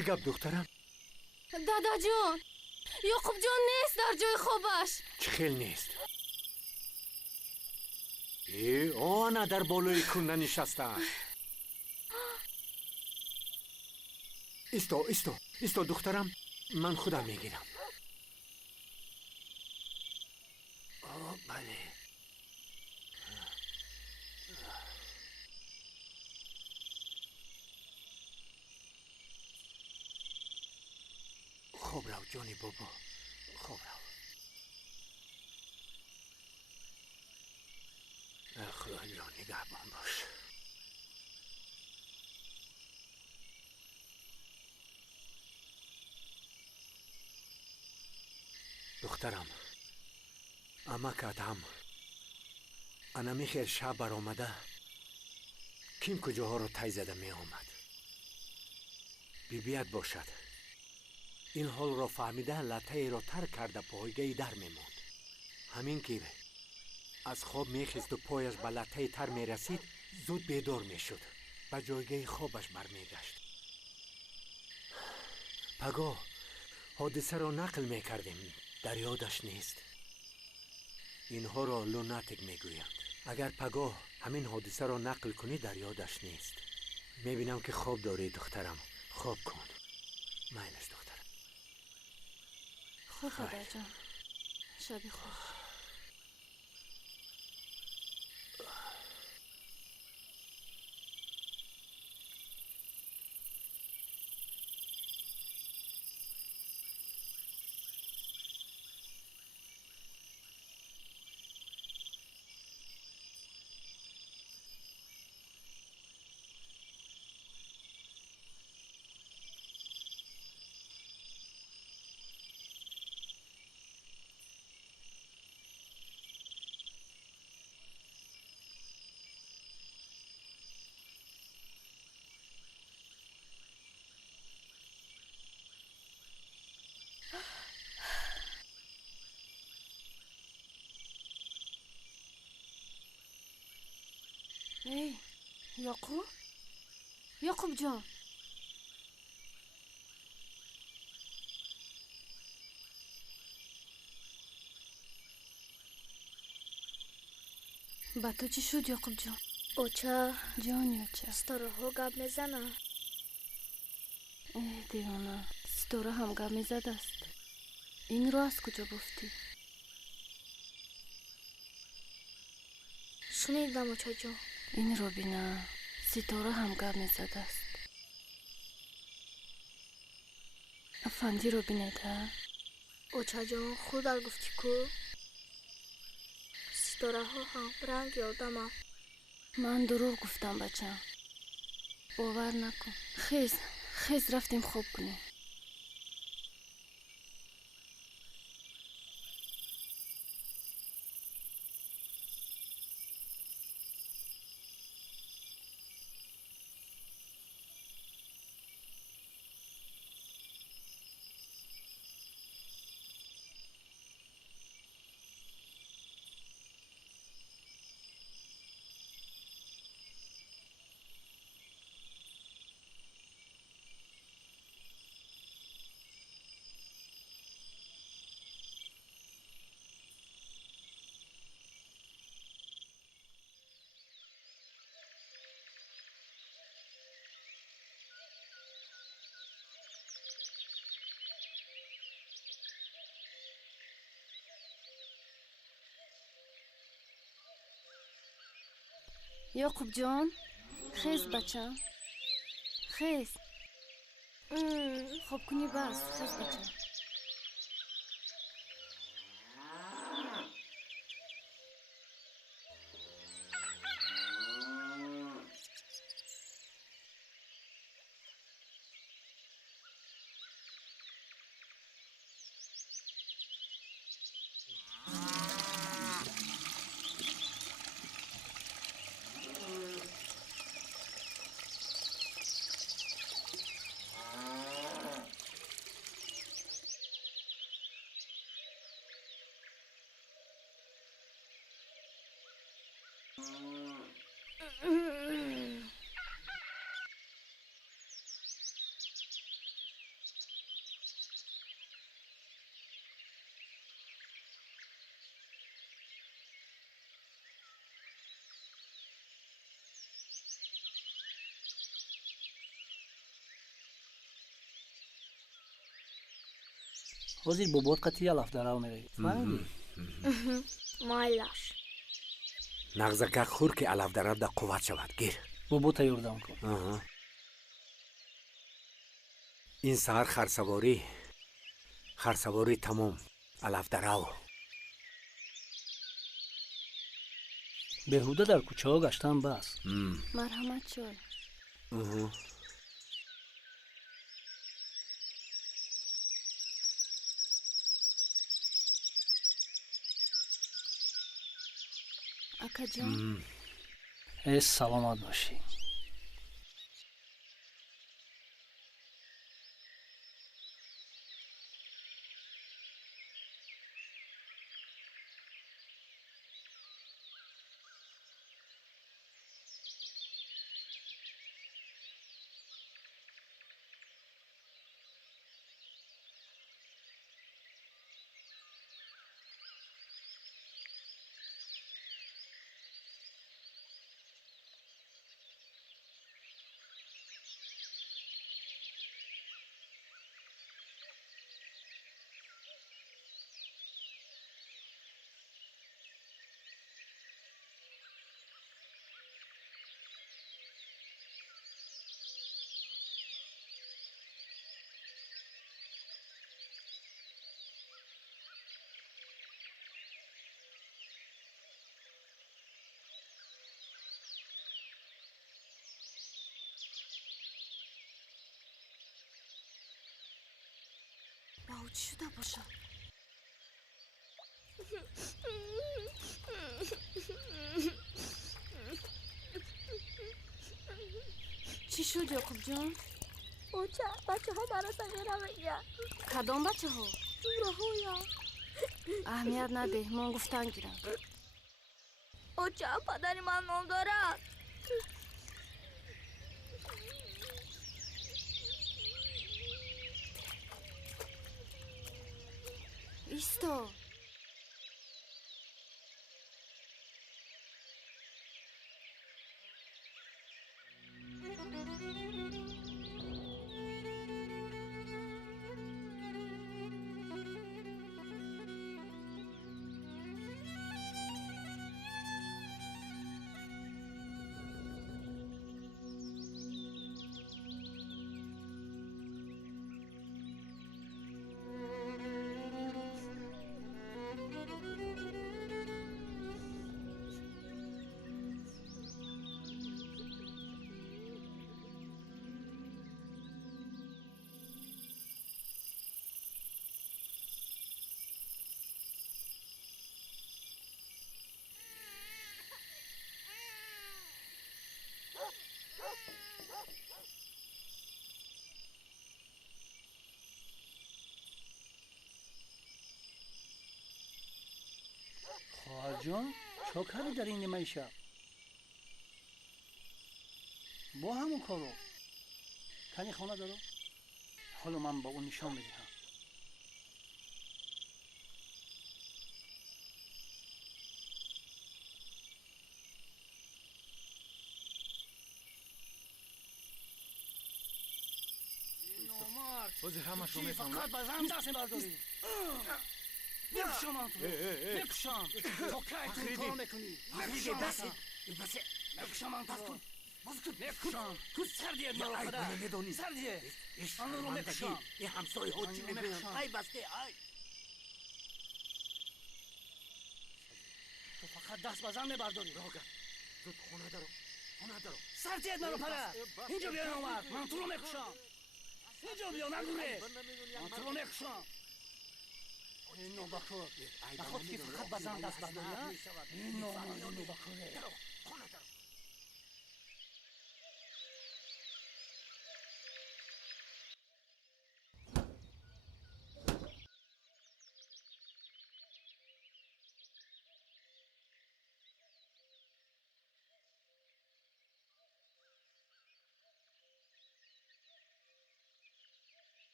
چی گپ دخترم؟ دادا جون، یعقوب جان نیست در جای خوبش. چه خیل نیست؟ آنا در بالای کنه نشسته. ایستو دخترم، من خودم میگیرم. بله. خوب رو جانی بابا، خوب رو. خدا جان نگهبان باش. دخترم، امکت هم انا میخیر شب بر آمده کیم کجاها رو تای زده می آمد. بیت باشد این حال را فهمیده لطه را ترک کرده پایگاه در میموند. همین که از خواب میخیست و پایش به لطه تر میرسید زود بیدار میشد، به جایگاه خوابش برمیگشت. پگاه حادثه را نقل میکردیم، در یادش نیست. اینها را لوناتیک میگویند. اگر پگاه همین حادثه را نقل کنی در یادش نیست. میبینم که خواب داری دخترم، خواب کن. مایلش دخترم. خوب دادا جان، شب خوش. ای یعقوب جان، با تو چی شد یعقوب جان؟ اوچا جانی اوچا، ستاره ها گپ میزنه. ای دیوانه، ستاره هم گپ میزد است. این رو از کجا گفتی؟ شنیدم اوچا جان. این رو بینه، ستاره هم گپ میزد است. افندی رو بینیده؟ اوچا جان خود در گفتی کو؟ ستاره ها هم رنگ یادمه. من دروغ گفتم بچم، باور نکن. خیز رفتیم خوب کنیم. یعقوب جان، خیز بچم، خیز. خوب کنی بس، خیز بچم. Hozir bobot qatiya laf darov میری فهمیدی مایلاش نغزکک خور که علف درد در قوت شود گیر. بobot یوردم کن این سهر خرسواری تمام علف درو. بهوده در کوچه ها گشتن بس. مرحمت شد. اکا جان سلامت باشی. باو چی شده باشه؟ چی شد یعقوب جان؟ بچه ها برای غیره میگن. کدام بچه ها؟ جوره ها یا اهمیت نده من گفتن گیرم. اوچه پدری من نام دارد. ایستا خواهر جان چه کاری در این نیمه شب؟ با همون کارو تنی خانه دارم. حالا من با اون نشان میدهم. وزیر همه شما میفهمم. فقط بازم دست برداری. بکشم تو. بکشم. تو که کار میکنی. بکشم دست. بکشم تو. بکشم. تو سردیه مرا خدا. سردیه. آن رو بکشم. این همسایه ها چی میبینن؟ ای بسته ای. تو فقط دست بازم میبرداری. راگا زود خونه دارم. سردیه مرا پره. اینجا بیا عمر. من تو رو میکشم. اینجا بیا نگوره. من تو رو میکشم. این نوبکور نخواد که فقط بازم دست برداری. این نوبکوره.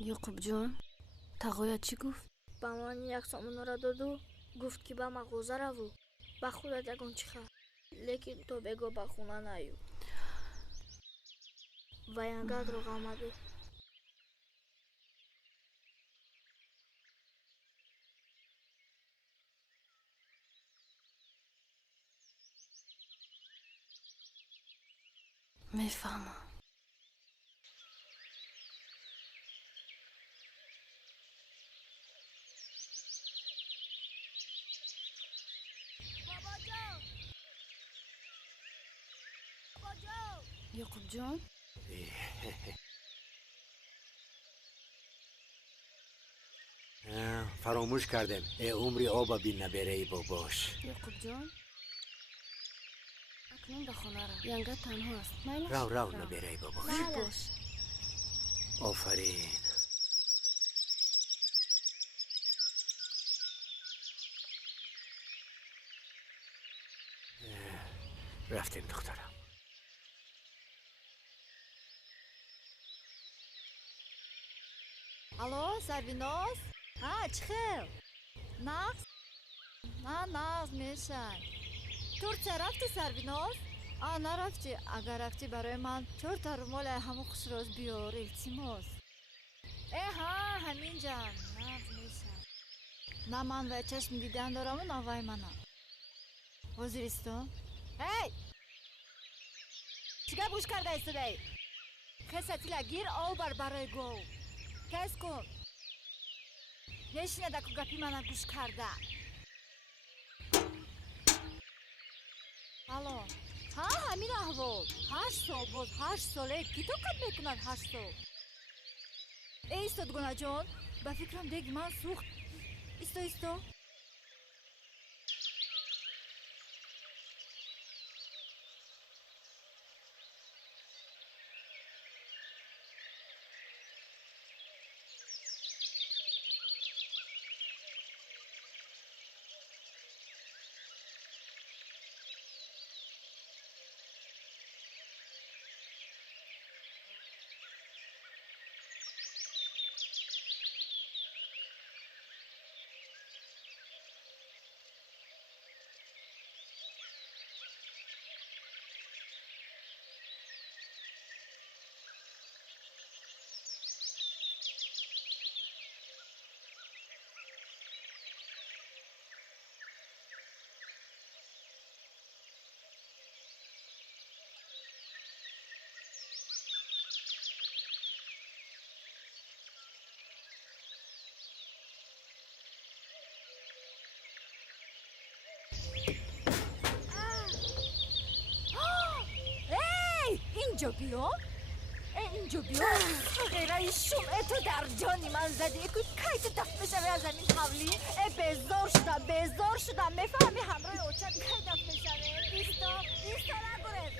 یعقوب جان تقویت چی گفت؟ با من یک سامون را دادو گفت که با مغازه رو با خودت یکون چی خواهد لیکن تو بگو با خونه نیو و ینگد رو آمده میفهمم. یعقوب جان فراموش کردم عمری آب بی نبره ای باباش. یعقوب جان اکنون به خانه رو ینگه تنها است. رو نبره ای باباش. باش. آفرین. رفتیم دخترم. الو سرویناز؟ ها چخیر؟ نقص؟ نه نقص میشن. ترکیه رفتی سرویناز؟ نرفتی. اگر رفتی برای من 4 تا رومال همون خوشراز بیار التماس. ها همینجا نقص میشن. نه من و چشم دیدن دارم و نوای منم. وزیرستان؟ هی! چیکار بوش کرده ایستادی؟ خستیلا گیر آو برای گو. کس کن. نشینه که گپی من گوش کرده. الو. همین احوال. 8 سال بود. 8 ساله کی تو کار میکند 8 سال. ایستاد گنا جان. با فکرم دیگه من سوخت. ایستو. اینجا بیا. غیره شمعه تو در جانی من زدی که کیت دفت بشوی از زمین حولی. بیزار شدم میفهمی همراه اوچت کی دفت بشوی. ایستا نگرد.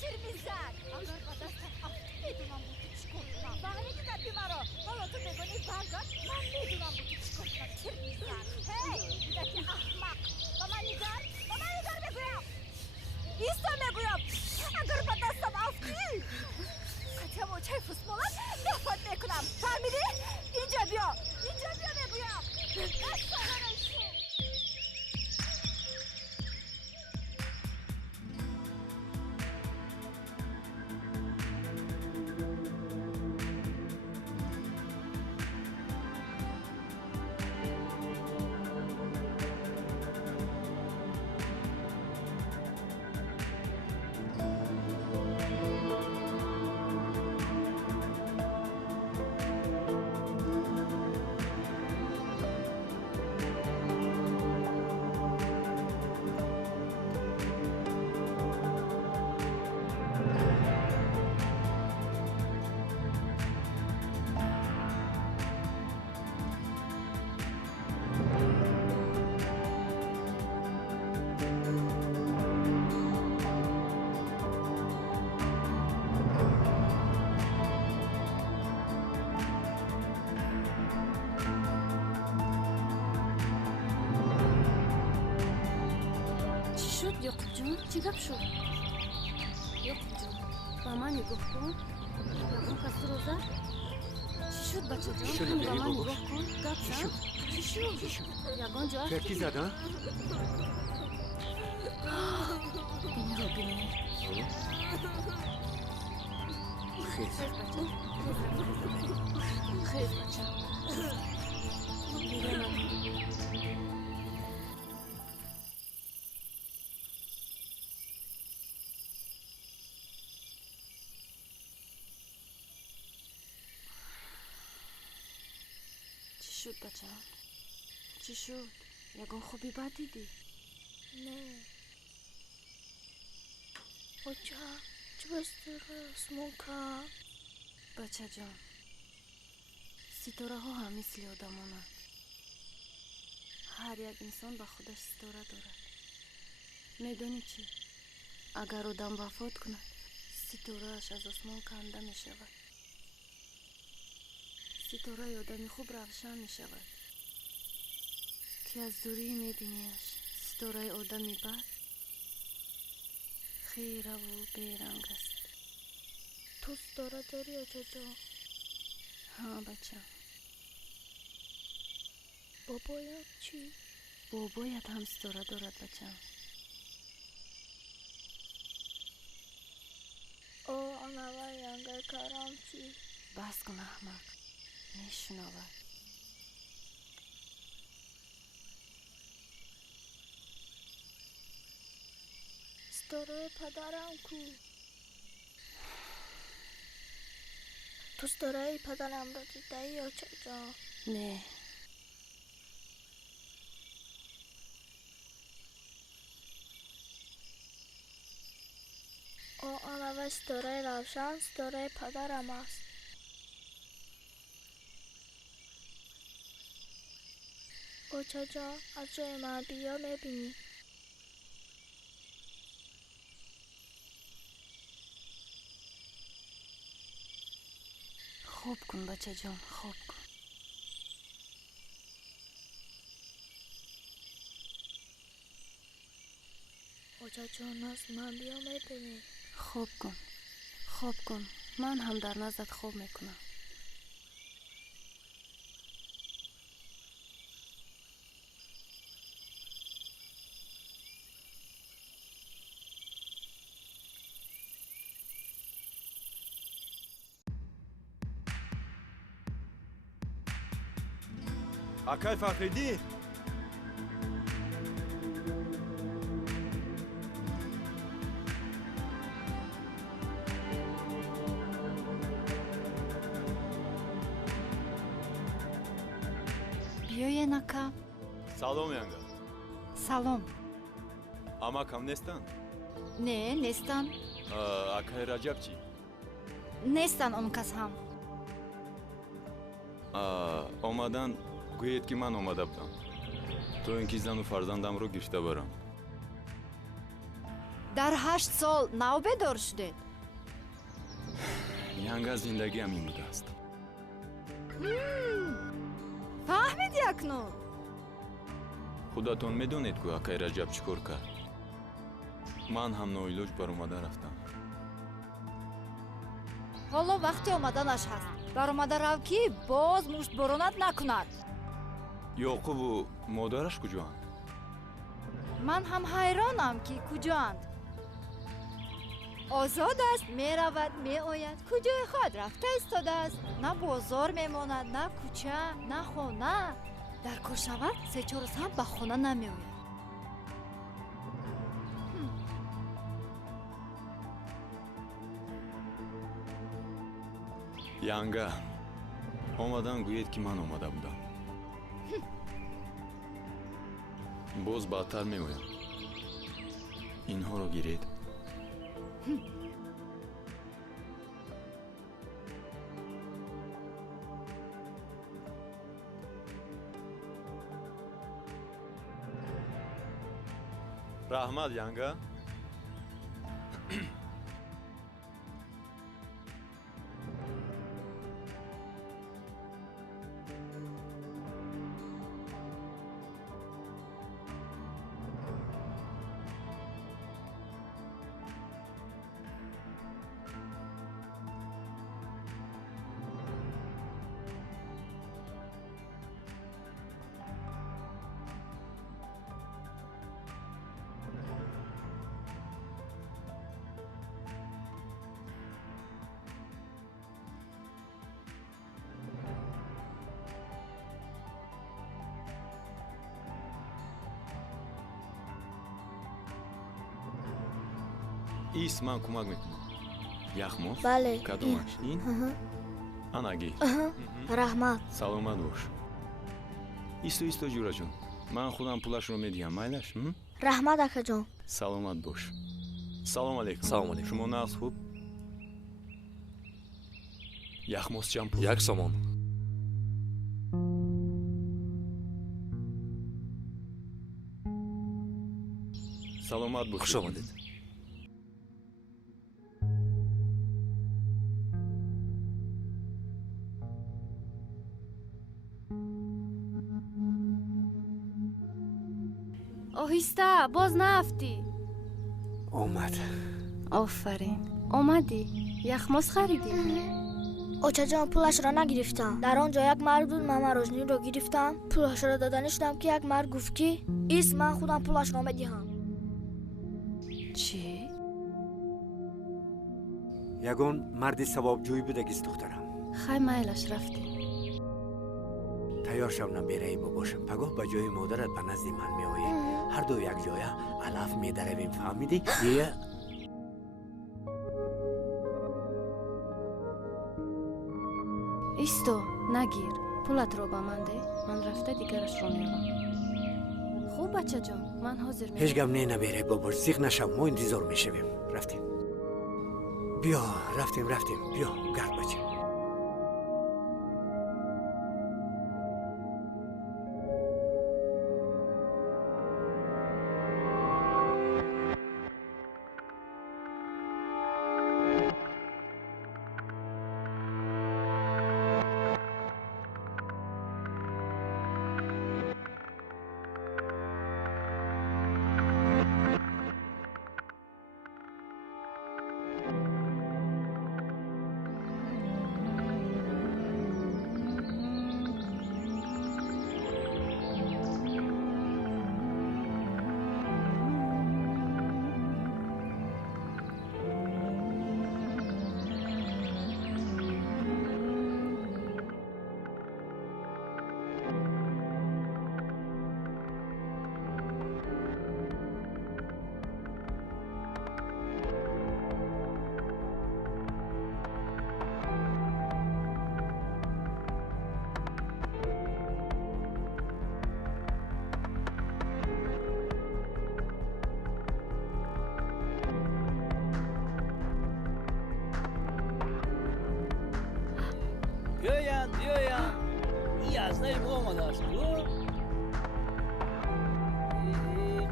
چیر میزد. اگر با دستم افتی میدونم بودی چیکار کنم. فهمیدی دفتی مرا. حالا تو بگونی برگرد من میدونم بودی چیکار کنم. چیر میزد. دفتی احمق. با من نگار بگویم. ایستا میگویم. اگر با دستم افتی قطعه موچه فسمالت دفت میکنم. فهمیدی؟ اینجا بیا میگویم. یعقوب جان چی گپ شد؟ یعقوب جان با من نگاه کن. یعقوب پس رو زد. چی شد بچه جان؟ شده با من بابا؟ نگاه کن. گپ چی زد؟ شد؟ چی شد؟ چی شد؟ یگان جا ترکی زدن؟ این رو بینی. خیز خیر بچه. دیگه من. چی شد بچه؟ چی شد؟ یگان خوبی بد دیدی؟ نه اوچا چه بستر اسموکا بچه جان، ستاره ها هم مثل آدمانند. هر یک انسان به خودش ستاره دارد. میدونی چی؟ اگر آدم وفات کند، ستاره اش از آسمان کنده می شود. ستاره آدمی خوب روشن می شود که از دوری می بینیش. ستاره آدمی بد خیره و بیرنگ است. تو ستاره داری اوچا جان؟ ها بچه. بابایم چی؟ بابایت هم ستاره دارد بچه. او آنها ینگر کارم چی؟ بس کن احمق، میشنود. ستاره پدرم کو؟ تو ستاره پدرم را دیده ای اوچا جان؟ نه. او آنها ستاره روشن ستاره پدرم است. اوچا جان از جای من بیا میبینی. خوب کن بچه جان، خوب کن. اوچا جان از من بیا میبینی. خوب کن، خوب کن. من هم در نزدت خوب میکنم. Акай Фахриди? بیاین اکا. Салом янга. سلام. Амакам нестан? نه نیستن. Акай Раҷаб чӣ? نیستن اون کس هم. Омадан гӯед ки ман омада будам. То ин ки зану фарзандамро гирифта барам. در 8 سال نو بیدار شدید. Янга зиндагиам ин будааст. فهمیدی اکنون؟ худатон медонед ку Акай Раҷаб чӣ кор кард. Ман ҳам ноилоҷ баромада рафтам. حالا وقتی آمدنش هست. برآمده رو که باز مشتبارانت نکند. یعقوبу модараш куҷоанд? من هم حیرانم که کجاند. آزاد است، می رود، می آید، کجای خود رفته ایستاده است. نه بازار می ماند، نه کوچه، نه خانه. در کار شود 3-4 روز هم به خانه نمی آید. янга омадан гӯед ки ман омада будам. боз бадтар меоям. инҳоро гиред. раҳмат янга. իս ман кӯмак мекунам. Яхмос? бале. Кадомаш? Ин? Аҳа. Ана гир. Раҳмат. Саломат бош. Исто ҷураҷон. Ман худам пулашро медиҳам, майлаш? Раҳмат акаҷон. Саломат бош. Салом алейкум. Салом алейкум. Шумо нағз хуб? Яхмос чанд пул? 1 сомон. Саломат бош. Хуш омадед. оҳиста боз наафтӣ. омад. офарин. омадӣ. яхмос харидӣ? очаҷон пулашро нагирифтам. дар он ҷо як мард буд, ман морожениро гирифтам. пулашро додани шудам ки як мард гуфт ки ис ман худам пулашро медиҳам. чӣ? ягон марди савобҷӯй будагист духтарам. хай майлаш рафтӣ. тайёр шав набераи бобошам. пагоҳ ба ҷои модарат ба назди ман меоӣ. ҳарду якҷоя алаф медаравем, фаҳмидӣ? ия исто нагир. пулатро ба ман де. ман рафта дигарашро меорам. хуб бачаҷон, ман ҳозир ҳеҷ гап не наберай бобош. зиқ нашав, мо интизор мешавем. рафтем. биё, рафтем. биё, гард бача. بیاین این یزده ما آمده است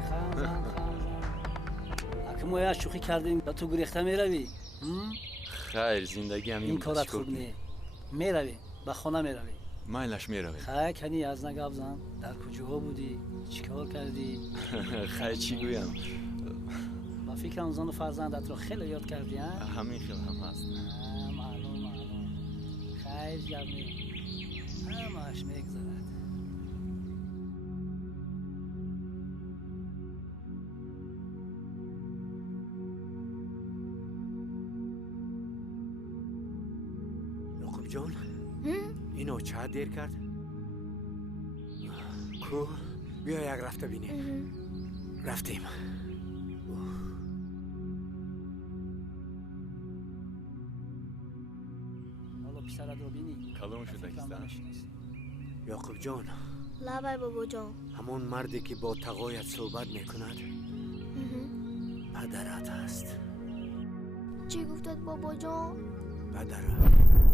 خمزن اگه ما یه شوخی کردیم و تو گریخته میروی خیر زندگی هم این کارت خوب نی میروی به خانه میروی مایلش میروی خیر کنی یزده گپ زن در کجا بودی چیکار کردی خیر چی گویم با فکرم زن و فرزندت رو خیلی یاد کردی ها همین خیلی هم هست معلوم خیر گپ نی همش میگذرد نقب جان اینو چه دیر کرد؟ کو بیا یک رفته بینیم رفتیم حالا پسرت رو بینی کلام شده کستن؟ یعقوب جان لبای بابا جان همون مردی که با تقایت صحبت میکند پدرت است چی گفتد بابا جان؟ پدرت